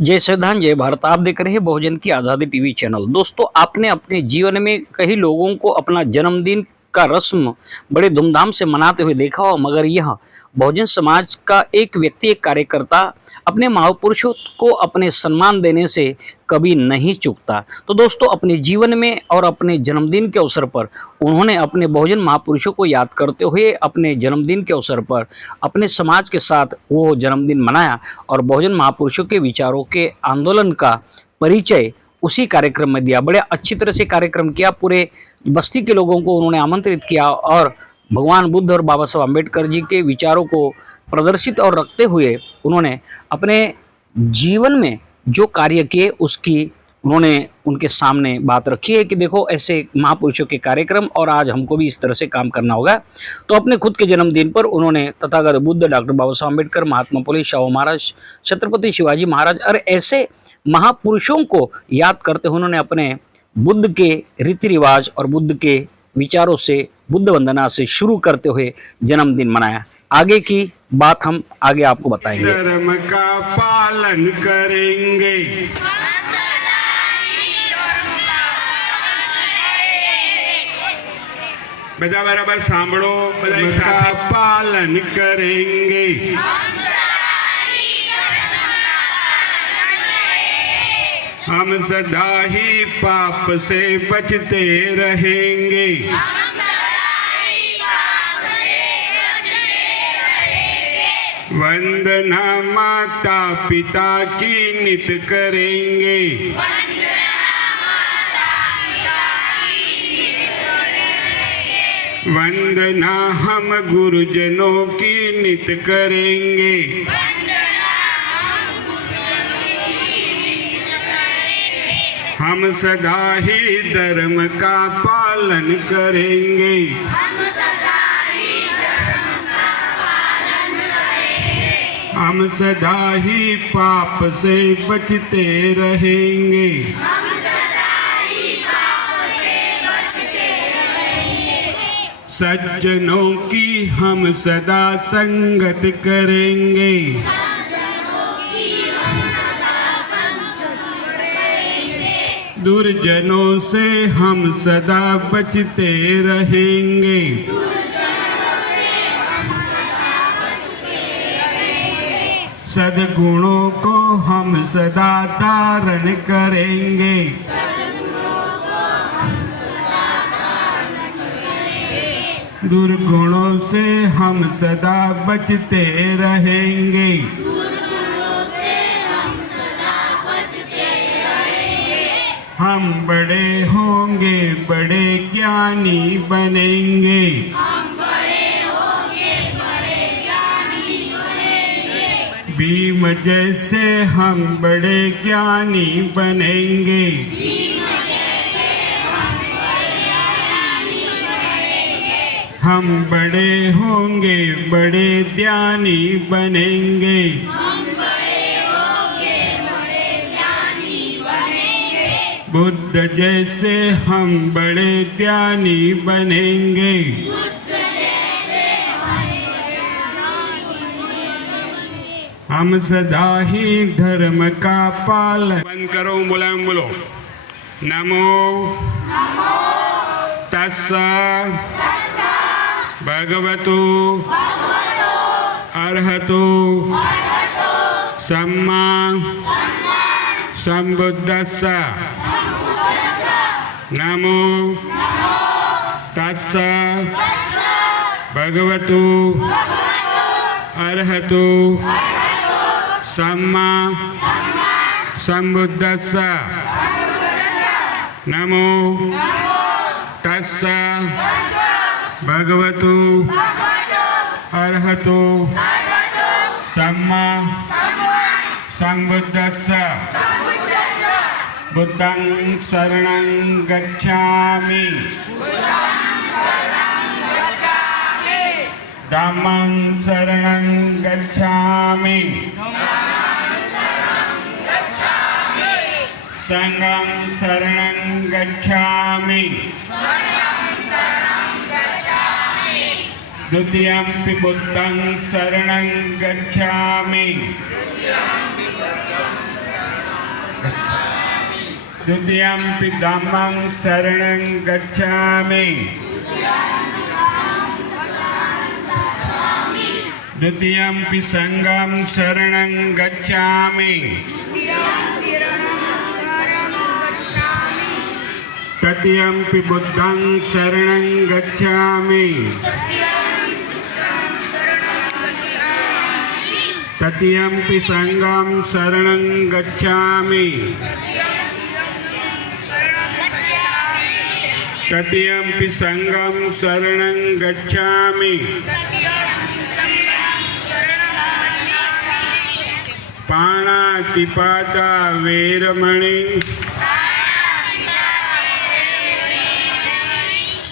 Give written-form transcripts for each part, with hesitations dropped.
जय संविधान जय भारत। आप देख रहे हैं बहुजन की आज़ादी टीवी चैनल। दोस्तों, आपने अपने जीवन में कई लोगों को अपना जन्मदिन का रस्म बड़े धूमधाम से मनाते हुए देखा हो, मगर यह बहुजन समाज का एक व्यक्ति, एक कार्यकर्ता अपने महापुरुषों को अपने सम्मान देने से कभी नहीं चूकता। तो दोस्तों, अपने जीवन में और अपने जन्मदिन के अवसर पर उन्होंने अपने बहुजन महापुरुषों को याद करते हुए अपने जन्मदिन के अवसर पर अपने समाज के साथ वो जन्मदिन मनाया और बहुजन महापुरुषों के विचारों के आंदोलन का परिचय उसी कार्यक्रम में दिया। बड़े अच्छी तरह से कार्यक्रम किया, पूरे बस्ती के लोगों को उन्होंने आमंत्रित किया और भगवान बुद्ध और बाबा साहब अम्बेडकर जी के विचारों को प्रदर्शित और रखते हुए उन्होंने अपने जीवन में जो कार्य किए उसकी उन्होंने उनके सामने बात रखी है कि देखो, ऐसे महापुरुषों के कार्यक्रम और आज हमको भी इस तरह से काम करना होगा। तो अपने खुद के जन्मदिन पर उन्होंने तथागत बुद्ध, डॉक्टर बाबा साहब अम्बेडकर, महात्मा फुले, शाहू महाराज, छत्रपति शिवाजी महाराज और ऐसे महापुरुषों को याद करते हुए उन्होंने अपने बुद्ध के रीति रिवाज और बुद्ध के विचारों से, बुद्ध वंदना से शुरू करते हुए जन्मदिन मनाया। आगे की बात हम आगे आपको बताएंगे। धर्म का पालन करेंगे, બધા બરાબર સાંભળો, બધા એક સાથે પાલન करेंगे। हम सदा ही पाप से बचते रहेंगे। वंदना माता पिता की नित करेंगे। वंदना हम गुरुजनों की नित करेंगे। हम सदा ही धर्म का पालन करेंगे। हम सदा ही पाप से बचते रहेंगे। सज्जनों की हम सदा संगत करेंगे। दुर्जनों से हम सदा बचते रहेंगे। सद्गुणों को हम सदा धारण करेंगे। दुर्गुणों से हम सदा बचते रहेंगे। हम बड़े होंगे, बड़े ज्ञानी बनेंगे। भीम जैसे हम बड़े ज्ञानी बनेंगे। हम बड़े होंगे, बड़े ज्ञानी बनेंगे। बुद्ध जैसे हम बड़े ज्ञानी बनेंगे। हम सदा ही धर्म का पालन। बंद करो, बोलो। नमो तस्सा भगवतो अर्हतो सम्मा संबुद्धस्सा। नमो तस्सा भगवतो अर्हतो सम्मा संबुद्धस्सा। नमो तस्सा भगवतो अर्हतो सम्मा संबुद्धस्सा। बुद्धं शरणं गच्छामि। धम्मं शरणं गच्छामि। संघं शरणं गच्छामि। द्वितीयंपि बुद्धं शरणं गच्छामि। द्वितीयम्पि धम्मं शरणं गच्छामि द्वितीयम्पि संघं शरणं गच्छामि तृतीयम्पि बुद्धं शरणं गच्छामि तृतीयम्पि संघं शरणं गच्छामि तृतीयम्पि संघं शरणं गच्छामि पाणातिपाता वेरमणि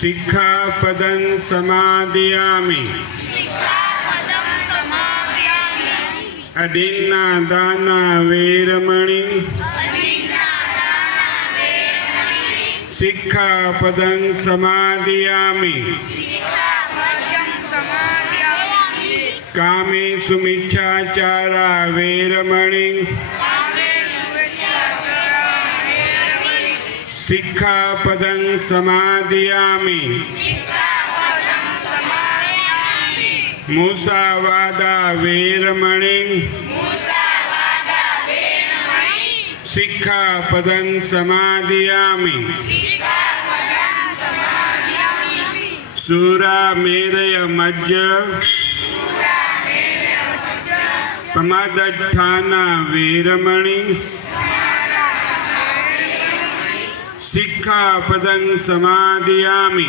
सिक्खापदं समादयामि अदीन्नादाना वेरमणि सिक्खापदं समादयामि कामेषु मिच्छाचारा वेरमणि सिक्खापदं समादयामि मुसावादा वेरमणि सिक्खापदं समादयामि सूरामेरय मज्ज प्रमादठाना वेरमणि सिक्खापदं समादयामि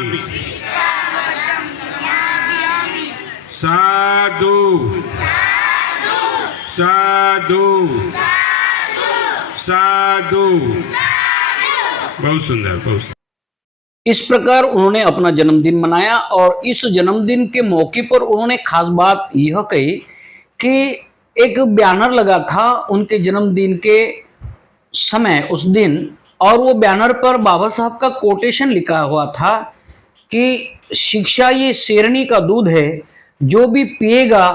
साधु साधु साधु। बहुत सुंदर, बहुत सुंदर। इस प्रकार उन्होंने अपना जन्मदिन मनाया और इस जन्मदिन के मौके पर उन्होंने खास बात यह कही कि एक बैनर लगा था उनके जन्मदिन के समय उस दिन, और वो बैनर पर बाबा साहब का कोटेशन लिखा हुआ था कि शिक्षा ये शेरनी का दूध है, जो भी पिएगा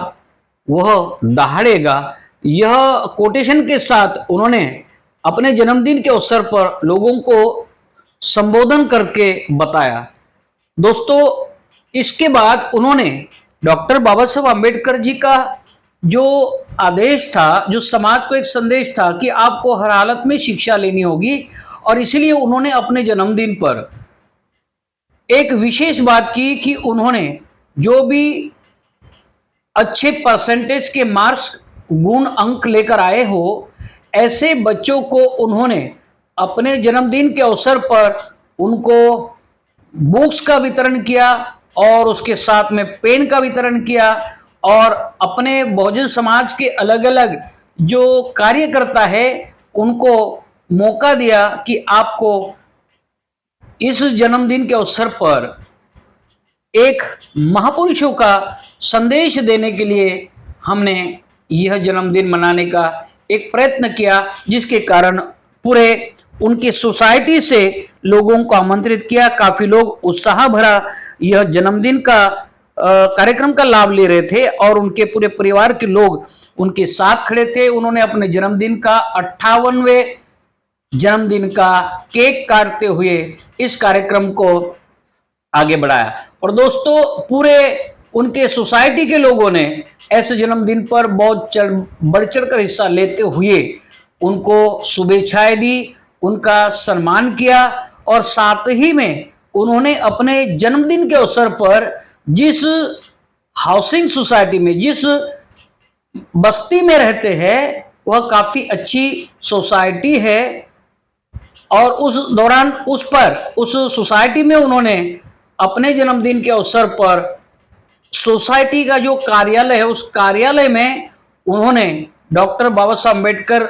वह दहाड़ेगा। यह कोटेशन के साथ उन्होंने अपने जन्मदिन के अवसर पर लोगों को संबोधन करके बताया। दोस्तों, इसके बाद उन्होंने डॉक्टर बाबा साहब आम्बेडकर जी का जो आदेश था, जो समाज को एक संदेश था कि आपको हर हालत में शिक्षा लेनी होगी, और इसलिए उन्होंने अपने जन्मदिन पर एक विशेष बात की कि उन्होंने जो भी अच्छे परसेंटेज के मार्क्स गुण अंक लेकर आए हो, ऐसे बच्चों को उन्होंने अपने जन्मदिन के अवसर पर उनको बुक्स का वितरण किया और उसके साथ में पेन का वितरण किया, और अपने बहुजन समाज के अलग अलग जो कार्यकर्ता है उनको मौका दिया कि आपको इस जन्मदिन के अवसर पर एक महापुरुषों का संदेश देने के लिए हमने यह जन्मदिन मनाने का एक प्रयत्न किया, जिसके कारण पूरे उनकी सोसाइटी से लोगों को आमंत्रित किया। काफी लोग उत्साह भरा यह जन्मदिन का कार्यक्रम का लाभ ले रहे थे और उनके पूरे परिवार के लोग उनके साथ खड़े थे। उन्होंने अपने जन्मदिन का 58वें जन्मदिन का केक काटते हुए इस कार्यक्रम को आगे बढ़ाया। और दोस्तों, पूरे उनके सोसाइटी के लोगों ने ऐसे जन्मदिन पर बहुत बढ़ चढ़कर हिस्सा लेते हुए उनको शुभेच्छाएं दी, उनका सम्मान किया, और साथ ही में उन्होंने अपने जन्मदिन के अवसर पर जिस हाउसिंग सोसाइटी में, जिस बस्ती में रहते हैं, वह काफी अच्छी सोसाइटी है, और उस दौरान उस सोसाइटी में उन्होंने अपने जन्मदिन के अवसर पर सोसाइटी का जो कार्यालय है, उस कार्यालय में उन्होंने डॉक्टर बाबा साहब अम्बेडकर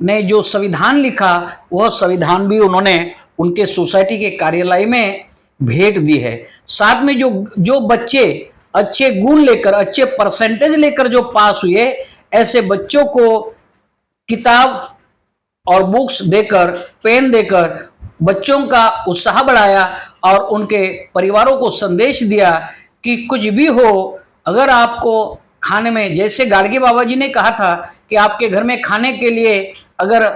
ने जो संविधान लिखा, वह संविधान भी उन्होंने उनके सोसाइटी के कार्यालय में भेंट दी है। साथ में जो बच्चे अच्छे गुण लेकर, अच्छे परसेंटेज लेकर जो पास हुए, ऐसे बच्चों को किताब और बुक्स देकर, पेन देकर बच्चों का उत्साह बढ़ाया और उनके परिवारों को संदेश दिया कि कुछ भी हो, अगर आपको खाने में, जैसे गाडगे बाबा जी ने कहा था कि आपके घर में खाने के लिए अगर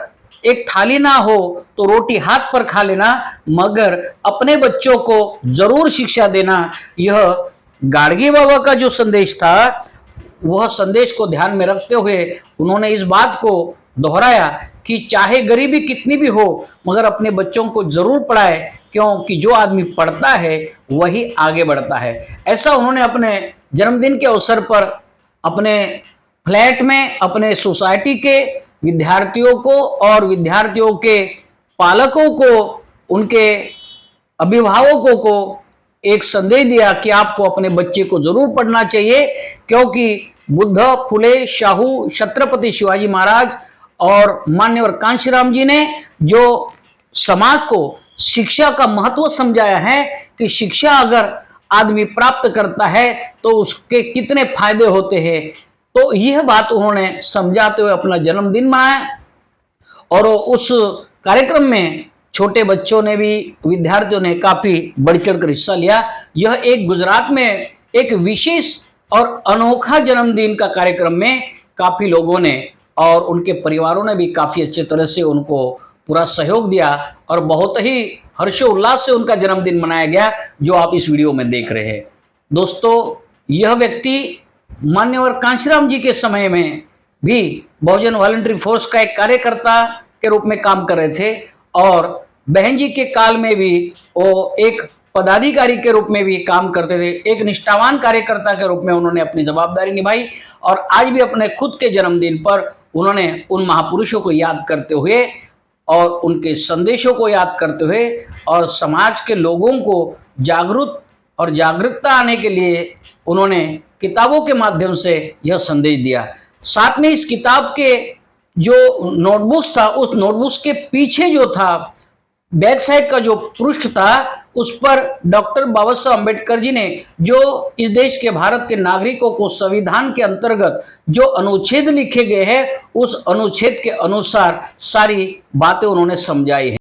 एक थाली ना हो तो रोटी हाथ पर खा लेना, मगर अपने बच्चों को जरूर शिक्षा देना। यह गाडगे बाबा का जो संदेश था, वह संदेश को ध्यान में रखते हुए उन्होंने इस बात को दोहराया कि चाहे गरीबी कितनी भी हो, मगर अपने बच्चों को जरूर पढ़ाए, क्योंकि जो आदमी पढ़ता है वही आगे बढ़ता है। ऐसा उन्होंने अपने जन्मदिन के अवसर पर अपने फ्लैट में अपने सोसाइटी के विद्यार्थियों को और विद्यार्थियों के पालकों को, उनके अभिभावकों को एक संदेश दिया कि आपको अपने बच्चे को जरूर पढ़ना चाहिए, क्योंकि बुद्ध, फुले, शाहू, छत्रपति शिवाजी महाराज और मान्यवर कांशीराम जी ने जो समाज को शिक्षा का महत्व समझाया है कि शिक्षा अगर आदमी प्राप्त करता है तो उसके कितने फायदे होते हैं, तो यह बात उन्होंने समझाते हुए अपना जन्मदिन मनाया। और उस कार्यक्रम में छोटे बच्चों ने भी, विद्यार्थियों ने काफी बढ़ चढ़कर हिस्सा लिया। यह एक गुजरात में एक विशेष और अनोखा जन्मदिन का कार्यक्रम में काफी लोगों ने और उनके परिवारों ने भी काफी अच्छे तरह से उनको पूरा सहयोग दिया और बहुत ही हर्षोल्लास से उनका जन्मदिन मनाया गया, जो आप इस वीडियो में देख रहे हैं। दोस्तों, यह व्यक्ति मान्यवर कांशीराम जी के समय में भी बहुजन वॉलंटरी फोर्स का एक कार्यकर्ता के रूप में काम कर रहे थे, और बहन जी के काल में भी वो एक पदाधिकारी के रूप में भी काम करते थे। एक निष्ठावान कार्यकर्ता के रूप में उन्होंने अपनी जवाबदारी निभाई, और आज भी अपने खुद के जन्मदिन पर उन्होंने उन महापुरुषों को याद करते हुए और उनके संदेशों को याद करते हुए और समाज के लोगों को जागरूक और जागरूकता आने के लिए उन्होंने किताबों के माध्यम से यह संदेश दिया। साथ में इस किताब के जो नोटबुक्स था, उस नोटबुक्स के पीछे जो था, बैक साइड का जो पृष्ठ था, उस पर डॉक्टर बाबा साहब अम्बेडकर जी ने जो इस देश के भारत के नागरिकों को संविधान के अंतर्गत जो अनुच्छेद लिखे गए हैं, उस अनुच्छेद के अनुसार सारी बातें उन्होंने समझाई है।